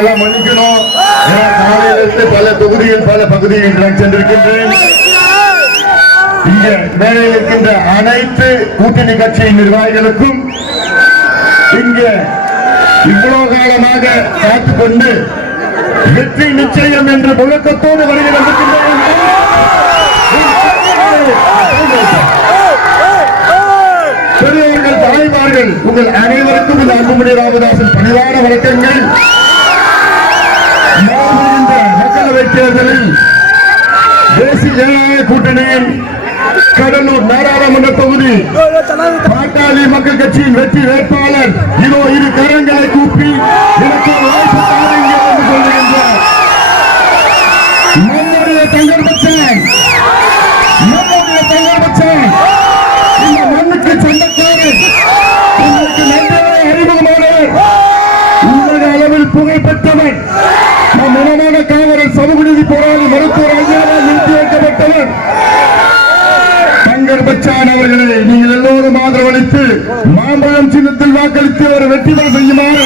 எல்லாம் மன்னிக்கணும். காலையிலிருந்து பல பல நான் சென்றிருக்கின்றேன். மேலே இருக்கின்ற அனைத்து கூட்டணி கட்சியின் நிர்வாகிகளுக்கும் இங்க இவ்வளவு காலமாக காத்துக் கொண்டு வெற்றி நிச்சயம் என்ற முழக்கத்தோடு வருகிறது பெரியவர்கள் தாய்மார்கள் உங்கள் அனைவருக்கும் இந்த அன்புமணி ராமதாசன் பணிவான வணக்கங்கள். தேர்தலில் தேசிய ஜனநாயக கூட்டணியின் கடலூர் நாடாளுமன்ற தொகுதி பாட்டாளி மக்கள் கட்சியின் வெற்றி வேட்பாளர் இதோ இரு கரங்களை கூப்பி எனக்கு வாய்ப்பு தாருங்கள் என்று சொல்லுகின்றார் நம்முடைய தங்கர் பச்சன் பச்சான் அவர்களை நீங்கள் எல்லோரும் ஆதரவளித்து மாம்பழம் சின்னத்தில் வாக்களித்து ஒரு வெற்றி செய்யுமாறு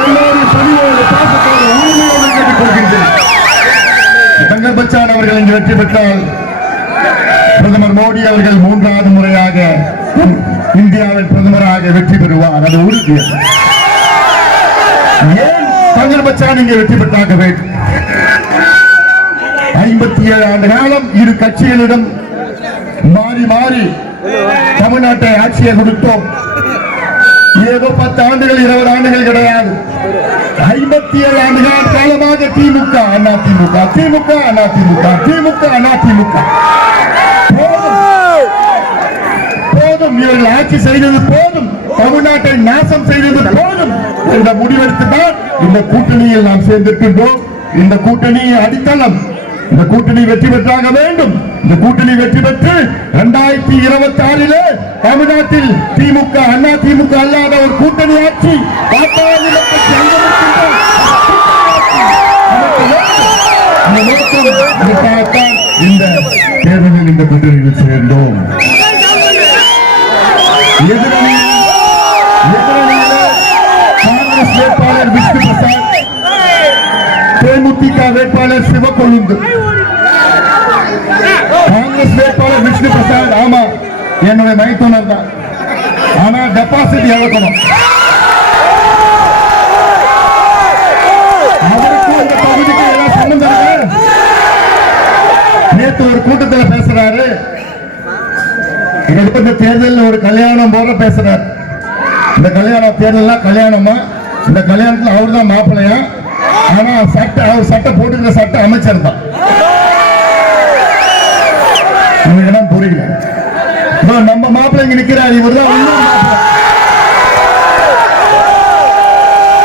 எல்லோரும் பணியோடு பாசத்தோடு உரிமையோடு கேட்டுக்கொள்கின்றேன் தங்கர் பச்சான் அவர்கள் இங்கு வெற்றி பெற்றால் பிரதமர் மோடி அவர்கள் மூன்றாவது முறையாக இந்தியாவின் பிரதமராக வெற்றி பெறுவார். அது உறுதி. ஏன் தங்கர் பச்சான் இங்கே வெற்றி பெற்றாக வேண்டும்? ஐம்பத்தி ஏழு ஆண்டு காலம் இரு கட்சிகளிடம் மாறி மாறி தமிழ்நாட்டை ஆட்சியை கொடுத்தோம். ஏதோ பத்து ஆண்டுகள் இருபது ஆண்டுகள் கிடையாது. ஐம்பத்தி ஏழு ஆண்டுகள் காலமாக திமுக அண்ணா திமுக திமுக திமுக அதிமுக. அண்ணா திமுக போதும். போதும். இவர்கள் ஆட்சி செய்தது போதும். தமிழ்நாட்டை நாசம் செய்தது போதும். என்ற முடிவெடுத்துதான் இந்த கூட்டணியில் நாம் சேர்ந்திருக்கின்றோம். இந்த கூட்டணி அடித்தளம். இந்த கூட்டணி வெற்றி பெற்றாக வேண்டும். இந்த கூட்டணி வெற்றி பெற்று இருபத்தி ஆறிலே தமிழ்நாட்டில் திமுக அண்ணா திமுக அல்லாத ஒரு கூட்டணி ஆட்சி பாட்டாளி இந்த தேர்தலில் இந்த கூட்டணியில் சேர்ந்தோம். காங்கிரஸ் வேட்பாளர் விஷ்ணு பிரசாத் தேமுதிக வேட்பாளர் சிவக்கொழுந்து. என்னுடைய மைத்துனர் தான். ஆனா டெபாசிட் இழக்கணும் அவருக்கும் இந்த பகுதிக்கு எல்லாம் சம்பந்தம் ஒரு கூட்டத்தில் பேசுறாரு. இந்த தேர்தல் ஒரு கல்யாணம் போல பேசுறாரு. இந்த கல்யாணம் தேர்தல்னா கல்யாணமா? இந்த கல்யாணத்துல அவர் தான் மாப்பிள்ளையா? ஆனா சட்டை அவர் சட்டை போட்டுக்கிற சட்டை அமைச்சர் தான் உங்களுக்கு என்ன புரியல இதோ நிற்கிறார் இவர் தான்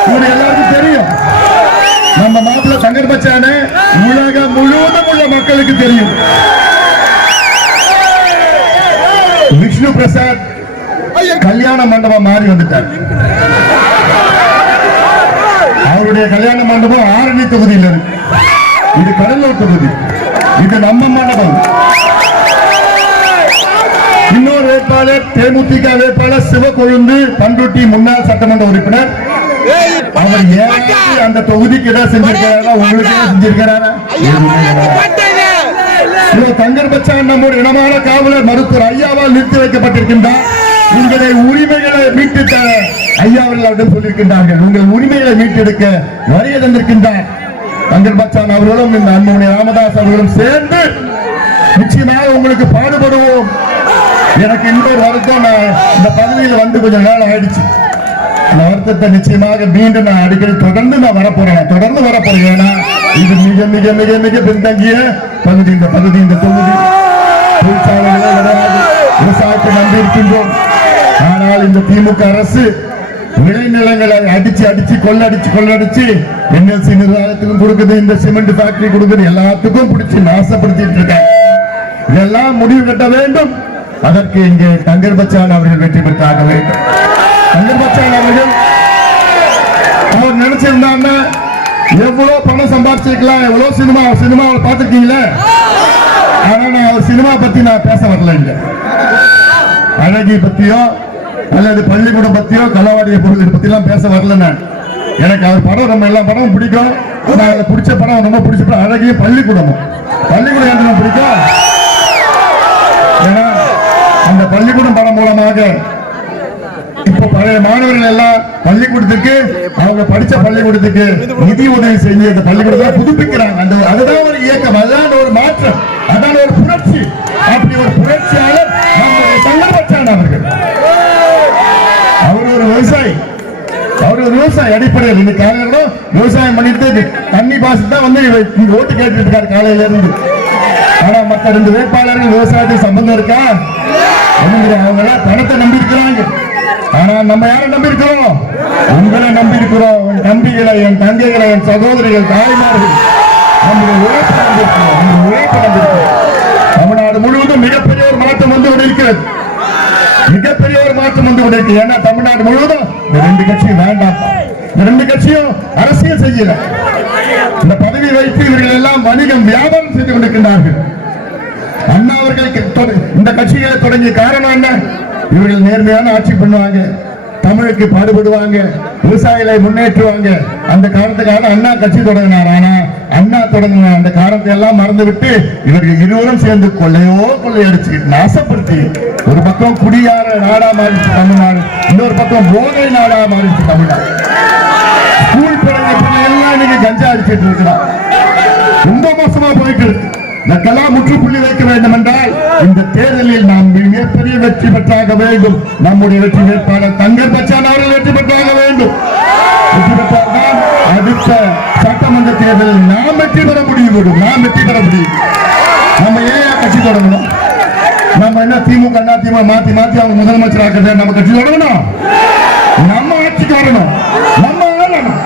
இவர் எல்லாருக்கும் தெரியும். நம்ம மாப்பிள்ளை சங்கர் பச்சானு உலகம் முழுவதும் உள்ள மக்களுக்கு தெரியும். விஷ்ணு பிரசாத் கல்யாண மண்டபம் மாறி வந்துட்டார். அவருடைய கல்யாண மண்டபம் ஆரணி தொகுதியில் இருக்கு. இது கடலூர் தொகுதி. இது நம்ம மண்டபம். வேட்பாளர் தேமுதிக வேட்பாளர் சிவக்கொழுந்து பண்ருட்டி முன்னாள் சட்டமன்ற உறுப்பினர். அவர் ஏதாவது அந்த தொகுதிக்கு ஏதாவது செஞ்சிருக்கிறாரா? உங்களுக்கு ஏதாவது செஞ்சிருக்கிறாரா? எதுவுமே கிடையாது. இதோ தங்கர் பச்சான் நம்முடைய இனமான காவலர் மருத்துவர் ஐயாவால் நிறுத்தி வைக்கப்பட்டிருக்கின்றார். உங்களை உரிமைகளை மீட்டு தர ஐயா அவர்கள் அவரிடம் சொல்லியிருக்கின்றார்கள். உங்கள் உரிமைகளை மீட்டெடுக்க வரைய தந்திருக்கின்றார். தங்கர் பச்சான் அவர்களும் இந்த அன்புமணி ராமதாஸ் அவர்களும் சேர்ந்து நிச்சயமாக உங்களுக்கு பாடுபடுவோம். எனக்கு இன்னொரு வருத்தம் நான் இந்த பதவியில் வந்து கொஞ்சம் நாள் ஆயிடுச்சு. அந்த வருத்தத்தை நிச்சயமாக மீண்டும் நான் அடிக்கடி தொடர்ந்து நான் வரப்போறேன். தொடர்ந்து வரப்போறேன். ஏன்னா இது மிக மிக மிக மிக பின்தங்கிய பகுதி. இந்த பகுதி இந்த தொகுதி. தொழிற்சாலைகளே கிடையாது விவசாயத்தை நம்பி இருக்கின்றோம். ஆனால் இந்த திமுக அரசு விளைநிலங்களை அடிச்சு அடிச்சு கொள்ளடிச்சு கொள்ளடிச்சு என்எல்சி நிர்வாகத்துக்கும் கொடுக்குது இந்த சிமெண்ட் ஃபேக்டரி கொடுக்குது எல்லாத்துக்கும் பிடிச்சு நாசப்படுத்திட்டு இருக்காங்க இதெல்லாம் முடிவு கட்ட வேண்டும். அதற்கு இங்கே தங்கர் பச்சான் அவர்கள் வெற்றி பெற்றாக வேண்டும் தங்கர் பச்சான் அவர்கள் அவர் நினைச்சிருந்தாங்கன்னா எவ்வளவு பணம் சம்பாதிச்சிருக்கலாம் எவ்வளவு சினிமா சினிமாவில் பார்த்திருக்கீங்களே? ஆனா நான் அவர் சினிமா பத்தி நான் பேச வரல இங்க. அழகி பத்தியோ அல்லது பள்ளிக்கூடம் பத்தியோ களவாடிய பொருள் பத்தி எல்லாம் பேச வரல நான். எனக்கு அவர் படம் ரொம்ப எல்லா படமும் பிடிக்கும். நான் பிடிச்ச படம் ரொம்ப பிடிச்ச படம். அழகிய பள்ளிக்கூடமும். பள்ளிக்கூடம் எனக்கு பிடிக்கும்? அந்த பள்ளிக்கூடம் படம் மூலமாக இப்ப பழைய மாணவர்கள் எல்லாம் பள்ளிக்கூடத்துக்கு அவங்க படிச்ச பள்ளிக்கூடத்துக்கு நிதி உதவி செஞ்சு அந்த பள்ளிக்கூடத்தை புதுப்பிக்கிறாங்க. அந்த அதுதான் ஒரு இயக்கம் அதுதான் ஒரு மாற்றம் அதான் ஒரு புரட்சி. அப்படி ஒரு புரட்சியாளர் நம்முடைய அவர்கள். அவர் ஒரு விவசாயி. அவர் ஒரு விவசாயி அடிப்படையில். இந்த காலையில விவசாயம் பண்ணிட்டு தண்ணி பாசு தான் வந்து இங்க ஓட்டு கேட்டு இருக்காரு காலையில இருந்து. ஆனா மற்ற ரெண்டு வேட்பாளர்கள் விவசாயத்துக்கு சம்பந்தம் இருக்கா? அவங்க பணத்தை நம்பி இருக்கிறாங்க ஆனா நம்ம யாரை நம்பி இருக்கிறோம் உங்களை நம்பி இருக்கிறோம் என் தம்பிகளை என் தங்கைகளை என் சகோதரிகள் தாய்மார்கள். நம்முடைய உழைப்பு நம்பி இருக்கிறோம் நம்முடைய உழைப்பு தமிழ்நாடு முழுவதும் மிகப்பெரிய ஒரு மாற்றம் வந்து கொண்டிருக்கிறது. மிகப்பெரிய ஒரு மாற்றம் வந்து கொண்டிருக்கு ஏன்னா தமிழ்நாடு முழுவதும் ரெண்டு கட்சியும் வேண்டாம். ரெண்டு கட்சியும் அரசியல் செய்யல. இந்த பதவி வைத்து இவர்கள் எல்லாம் வணிகம் வியாபாரம் செய்து கொண்டிருக்கின்றார்கள். அண்ணா அவர்களுக்கு இந்த கட்சிகளை தொடங்கிய காரணம் என்ன? இவர்கள் நேர்மையான ஆட்சி பண்ணுவாங்க. தமிழுக்கு பாடுபடுவாங்க. விவசாயிகளை முன்னேற்றுவாங்க. அந்த காரணத்துக்காக அண்ணா கட்சி தொடங்கினார். ஆனா அண்ணா தொடங்கின அந்த காரணத்தை எல்லாம் மறந்து விட்டு இவர்கள் இருவரும் சேர்ந்து கொள்ளையோ கொள்ளையடிச்சு நாசப்படுத்தி ஒரு பக்கம் குடியார நாடா மாறிச்சு தமிழ்நாடு. இன்னொரு பக்கம் போதை நாடா மாறிச்சு தமிழ்நாடு. ஸ்கூல் பிள்ளைங்க எல்லாம் இன்னைக்கு கஞ்சா அடிச்சிட்டு இருக்கிறான். ரொம்ப மோசமா போயிட்டு இருக்கு. இதற்கெல்லாம் முற்றுப்புள்ளி வைக்க வேண்டும் என்றால் இந்த தேர்தலில் நாம் மிகப்பெரிய வெற்றி பெற்றாக வேண்டும். நம்முடைய வெற்றி வேட்பாளர் தங்கர் பச்சான் அவர்கள் வெற்றி பெற்றாக வேண்டும். வெற்றி பெற்றால்தான் அடுத்த சட்டமன்ற தேர்தலில் நாம் வெற்றி பெற முடியும் நாம் வெற்றி பெற முடியும். நம்ம ஏன் கட்சி தொடங்கணும்? நம்ம என்ன திமுக அண்ணா திமுக மாத்தி மாத்தி அவங்க முதலமைச்சர் ஆக்குறது நம்ம கட்சி தொடங்கணும். நம்ம ஆட்சிக்கு வரணும். நம்ம ஆளணும்.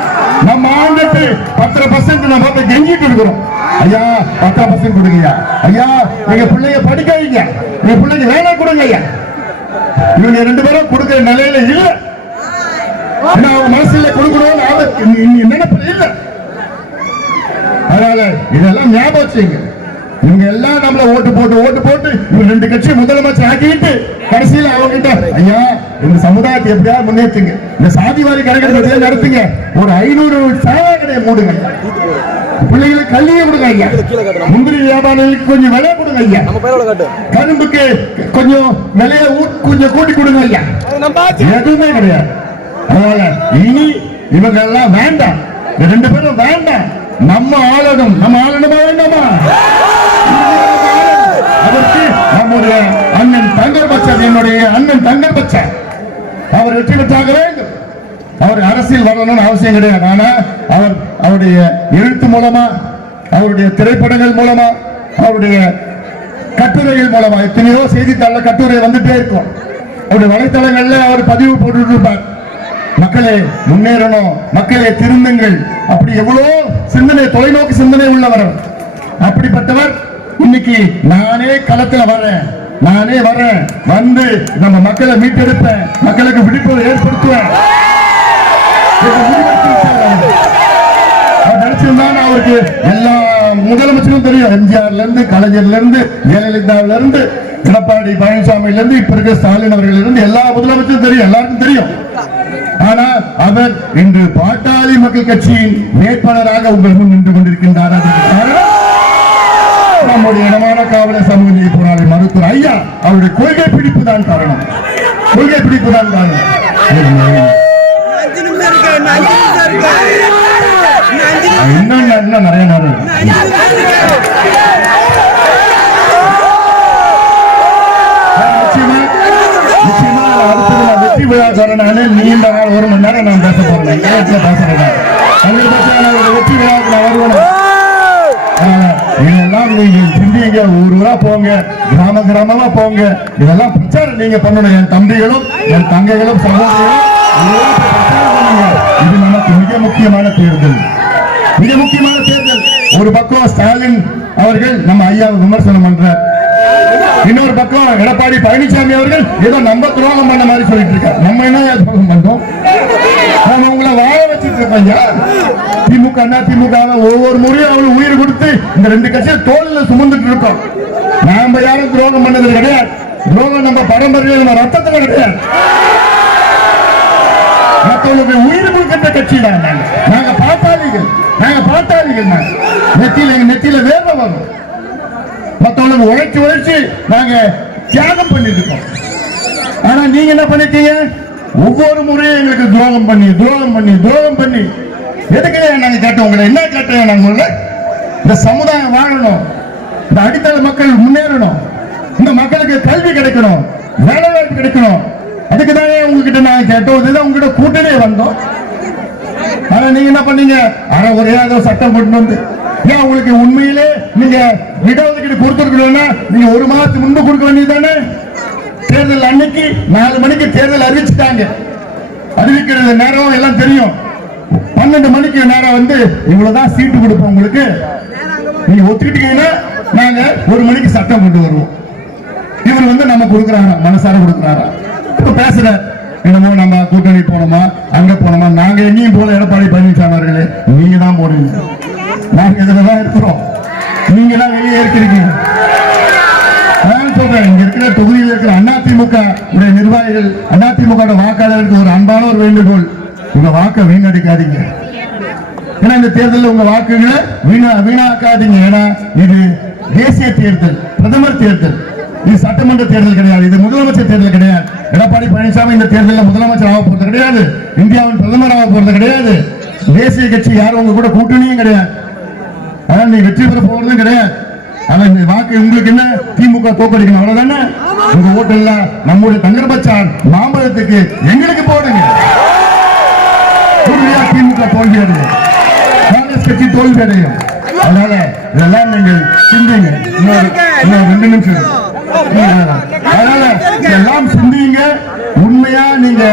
நம்ம ஆண்டுட்டு பத்தரை பர்சன்ட் நம்ம கெஞ்சிட்டு இருக்கிறோம். ஐயா பத்தாம் பர்சன்ட் கொடுங்க ஐயா. ஐயா எங்க பிள்ளைங்க படிக்க வைங்க. எங்க பிள்ளைங்க வேலை கொடுங்க ஐயா. இவங்க ரெண்டு பேரும் கொடுக்குற நிலையில இல்ல. ஏன்னா அவங்க மனசுல கொடுக்கணும்னு நினைப்பு இல்ல. அதனால இதெல்லாம் ஞாபகம் வச்சுங்க. இவங்க எல்லாம் நம்மள ஓட்டு போட்டு ஓட்டு போட்டு இவங்க ரெண்டு கட்சி முதலமைச்சர் ஆக்கிட்டு கடைசியில அவங்க கிட்ட ஐயா இந்த சமுதாயத்தை எப்படியாவது முன்னேற்றுங்க. இந்த சாதிவாரி கணக்கெடுப்பு நடத்துங்க. ஒரு ஐநூறு சேவை கடையை மூடுங்க. பிள்ளைகளுக்கு கல்வியை கொடுங்க ஐயா. முந்திரி வியாபாரிகளுக்கு கொஞ்சம் விலை கொடுங்க ஐயா. நம்ம பேரோட காட்டு. கரும்புக்கு கொஞ்சம் விலையை கொஞ்சம் கூட்டி கொடுங்க ஐயா. எதுவுமே கிடையாது. அதனால இனி இவங்க எல்லாம் வேண்டாம் ரெண்டு பேரும் வேண்டாம். நம்ம ஆளணும் நம்ம ஆளணுமா வேண்டாமா? அதற்கு நம்முடைய அண்ணன் தங்கர் பச்சன் என்னுடைய அண்ணன் தங்கர் பச்சன் அவர் வெற்றி பெற்றாக வேண்டும். அவர் அரசியல் வரணும்னு அவசியம் கிடையாது. ஆனா அவர் அவருடைய எழுத்து மூலமா அவருடைய திரைப்படங்கள் மூலமா அவருடைய கட்டுரைகள் மூலமா எத்தனையோ செய்தித்தாள கட்டுரை வந்துட்டே இருக்கும். அவருடைய வலைத்தளங்கள்ல அவர் பதிவு போட்டுட்டு இருப்பார். மக்களே முன்னேறணும் மக்களே திருந்துங்கள். அப்படி எவ்வளோ சிந்தனை தொலைநோக்கு சிந்தனை உள்ளவர் அப்படிப்பட்டவர் இன்னைக்கு நானே களத்துல வர்றேன். நானே வர்றேன். வந்து நம்ம மக்களை மீட்டெடுப்பேன். மக்களுக்கு விழிப்புணர்வு ஏற்படுத்துவேன். அவருக்கு எல்லா முதலமைச்சரும் தெரியும். எம்ஜிஆர்ல இருந்து கலைஞர்ல இருந்து ஜெயலலிதாவில இருந்து எடப்பாடி பழனிசாமியில இருந்து இப்ப இருக்க ஸ்டாலின் அவர்கள் இருந்து எல்லா முதலமைச்சரும் தெரியும். எல்லாருக்கும் தெரியும். ஆனா அவர் இன்று பாட்டாளி மக்கள் கட்சியின் வேட்பாளராக உங்கள் முன் நின்று கொண்டிருக்கின்றார். நம்முடைய இடமான காவலர் சமூக நீதி போராளி மருத்துவர் ஐயா அவருடைய கொள்கை பிடிப்பு தான் காரணம். கொள்கை பிடிப்பு தான் காரணம் இன்னும் இன்னும் நிறைய நேரம் வெற்றி விழாக்காரன் சொன்னாலே நீண்ட நாள் ஒரு மணி நேரம் நான் பேச போறேன். நேரத்தில் பேசுறேன் வெற்றி விழாவுக்கு நான் வருவேன். இதெல்லாம் நீங்க சிந்திங்க ஊர் ஊரா போங்க கிராம கிராமமா போங்க. இதெல்லாம் பிரச்சாரம் நீங்க பண்ணணும். என் தம்பிகளும் என் தங்கைகளும் சகோதரிகளும் இது நமக்கு மிக முக்கியமான தேர்தல். மிக முக்கியமான தேர்தல். ஒரு பக்கம் ஸ்டாலின் அவர்கள் நம்ம ஐயாவை விமர்சனம் பண்றார். இன்னொரு பக்கம் எடப்பாடி பழனிசாமி அவர்கள் ஏதோ நம்ம துரோகம் பண்ண மாதிரி சொல்லிட்டு இருக்காரு. நம்ம என்ன துரோகம் பண்றோம்? நாம உங்களை வாழ வச்சிட்டு இருக்கோம் ஐயா. திமுக அண்ணா திமுக ஒவ்வொரு முறையும் அவள் உயிர் கொடுத்து இந்த ரெண்டு கட்சியை தோல்ல சுமந்துட்டு இருக்கோம். நாம யாரும் துரோகம் பண்ணது கிடையாது. துரோகம் நம்ம பரம்பரையில் நம்ம ரத்தத்துல கிடையாது. மற்றவங்களுக்கு உயிர் கொடுக்கின்ற கட்சி தான் நாங்க. பாப்பாளிகள் நாங்க பாட்டாளிகள் நெத்தியில எங்க நெத்தியில வேர்வை வரும். மத்தவங்களுக்கு உழைச்சு உழைச்சு நாங்க தியாகம் பண்ணிட்டு இருக்கோம். ஆனா நீங்க என்ன பண்ணிட்டீங்க? ஒவ்வொரு முறையும் எங்களுக்கு துரோகம் பண்ணி துரோகம் பண்ணி துரோகம் பண்ணி. எதுக்கு நாங்க கேட்டோம் உங்களை? என்ன கேட்டோம் நாங்க இந்த சமுதாயம் வாழணும். இந்த அடித்தள மக்கள் முன்னேறணும். இந்த மக்களுக்கு கல்வி கிடைக்கணும். வேலை வாய்ப்பு கிடைக்கணும். அதுக்கு தானே உங்ககிட்ட நாங்க கேட்டோம். இதுதான் உங்ககிட்ட கூட்டணியே வந்தோம். ஆனா நீங்க என்ன பண்ணீங்க? அரை ஒரே சட்டம் கொண்டு வந்து. ஏன் உங்களுக்கு உண்மையிலே நீங்க இடஒதுக்கீடு கொடுத்துருக்கணும்னா நீங்க ஒரு மாதத்துக்கு முன்பு கொடுக்க வேண்டியதுதானே? தேர்தல் அன்னைக்கு நாலு மணிக்கு தேர்தல் அறிவிச்சுட்டாங்க. அறிவிக்கிறது நேரம் எல்லாம் தெரியும். பன்னெண்டு மணிக்கு நேரம் வந்து இவ்வளவுதான் சீட்டு கொடுப்போம் உங்களுக்கு. நீங்க ஒத்துக்கிட்டீங்கன்னா நாங்க ஒரு மணிக்கு சட்டம் கொண்டு வருவோம். இவர் வந்து நம்ம கொடுக்குறாங்க மனசார கொடுக்குறாரா? இப்ப பேசுற என்னமோ நம்ம கூட்டணி போனோமா அங்க போனோமா நாங்க எங்கேயும் போல எடப்பாடி பழனிசாமி அவர்களே. நீங்க தான் போடுவீங்க நாங்க இதுலதான் இருக்கிறோம். நீங்க தான் வெளியே இருக்கிறீங்க நான் சொல்றேன் இங்க இருக்கிற தொகுதியில் இருக்கிற அதிமுக உடைய நிர்வாகிகள் அதிமுக வாக்காளருக்கு ஒரு அன்பான ஒரு வேண்டுகோள். உங்க வாக்கை வீணடிக்காதீங்க. ஏன்னா இந்த தேர்தலில் உங்க வாக்குகளை வீணா வீணாக்காதீங்க. ஏன்னா இது தேசிய தேர்தல் பிரதமர் தேர்தல். இது சட்டமன்ற தேர்தல் கிடையாது. இது முதலமைச்சர் தேர்தல் கிடையாது. எடப்பாடி பழனிசாமி இந்த தேர்தலில் முதலமைச்சர் ஆக போறது கிடையாது. இந்தியாவின் பிரதமர் ஆக போறது கிடையாது. தேசிய கட்சி யாரும் உங்க கூட கூட்டணியும் கிடையாது. ஆனா நீ வெற்றி பெற போறதும் கிடையாது. ஆனா இந்த வாக்கு உங்களுக்கு என்ன? திமுக தோக்கடிக்கணும். அவ்வளவுதானே? உங்க ஓட்டல்ல நம்முடைய தங்கர்பச்சான் மாம்பழத்துக்கு எங்களுக்கு போடுங்க. திமுக தோல்வி அடையும். காங்கிரஸ் கட்சி தோல்வி அடையும். அதனால இதெல்லாம் நீங்கள் சிந்திங்க. இன்னொரு இன்னொரு ரெண்டு நிமிஷம் அதனால எல்லாம் சிந்திங்க. உண்மையா நீங்க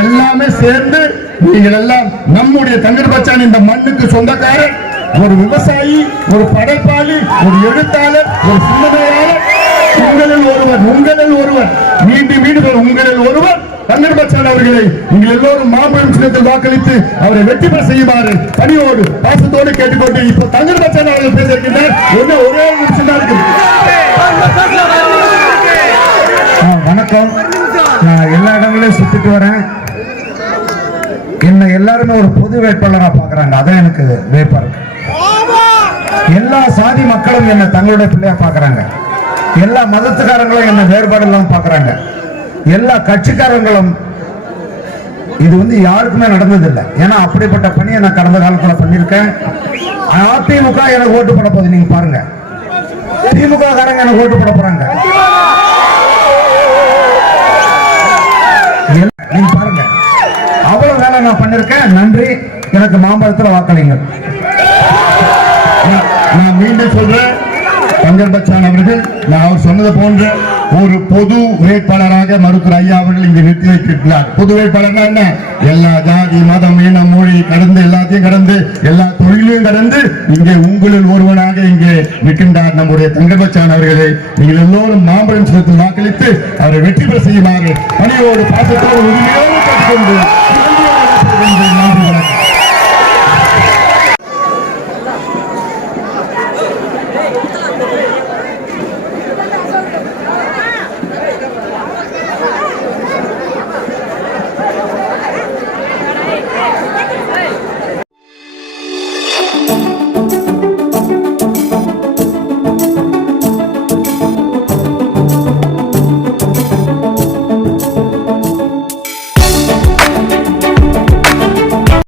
எல்லாமே சேர்ந்து நீங்கள் எல்லாம் நம்முடைய தங்கர் பச்சான் இந்த மண்ணுக்கு சொந்தக்காரர். ஒரு விவசாயி ஒரு படைப்பாளி ஒரு எழுத்தாளர் ஒரு சிந்தனையாளர் உங்களில் ஒருவர் உங்களில் ஒருவர். மீண்டும் மீண்டும் உங்களில் ஒருவர் தங்கர் பச்சான் அவர்களை நீங்கள் எல்லோரும் மாபெரும் சின்னத்தில் வாக்களித்து அவரை வெற்றி பெற செய்யுமாறு பணியோடு பாசத்தோடு கேட்டுக்கொண்டு இப்போ தங்கர் பச்சான் அவர்கள் பேச என்ன ஒரே ஒரு நிமிஷம் தான் இருக்குது. வணக்கம். நான் எல்லா இடங்களையும் சுத்திட்டு வரேன். என்ன எல்லாருமே ஒரு பொது வேட்பாளரா பாக்குறாங்க அதான் எனக்கு வேப்பா இருக்கு. எல்லா சாதி மக்களும் என்ன தங்களுடைய பிள்ளையா பாக்குறாங்க எல்லா மதத்துக்காரங்களும் என்ன வேறுபாடு இல்லாமல் பாக்குறாங்க எல்லா கட்சிக்காரங்களும் இது வந்து யாருக்குமே நடந்ததில்லை. ஏன்னா அப்படிப்பட்ட பணியை நான் கடந்த காலத்தில் பண்ணியிருக்கேன். அதிமுக எனக்கு ஓட்டு போட போகுது. நீங்க பாருங்க. திமுக காரங்க எனக்கு ஓட்டு போட போறாங்க. நீங்க பாருங்க. அவ்வளவு வேலை நான் பண்ணிருக்கேன். நன்றி. எனக்கு மாம்பழத்துல வாக்களிங்க. நான் மீண்டும் சொல்றேன். தங்கர் பச்சான் அவர்கள் நான் அவர் சொன்னது போன்ற ஒரு பொது வேட்பாளராக மருத்துவர் ஐயா அவர்கள் இங்கு நிறுத்தி வைக்கிறார் பொது வேட்பாளர்னா என்ன? எல்லா ஜாதி மதம் இனம் மொழி கடந்து எல்லாத்தையும் கடந்து எல்லா தொழிலையும் கடந்து இங்கே உங்களில் ஒருவனாக இங்கே நிற்கின்றார் நம்முடைய தங்கபச்சான் அவர்களை. நீங்கள் எல்லோரும் மாம்பழம் சின்னத்தில் வாக்களித்து அவரை வெற்றி பெற செய்யுமாறு பணியோடு பாசத்தோடு உரிமையோடு கேட்டுக்கொண்டு நன்றி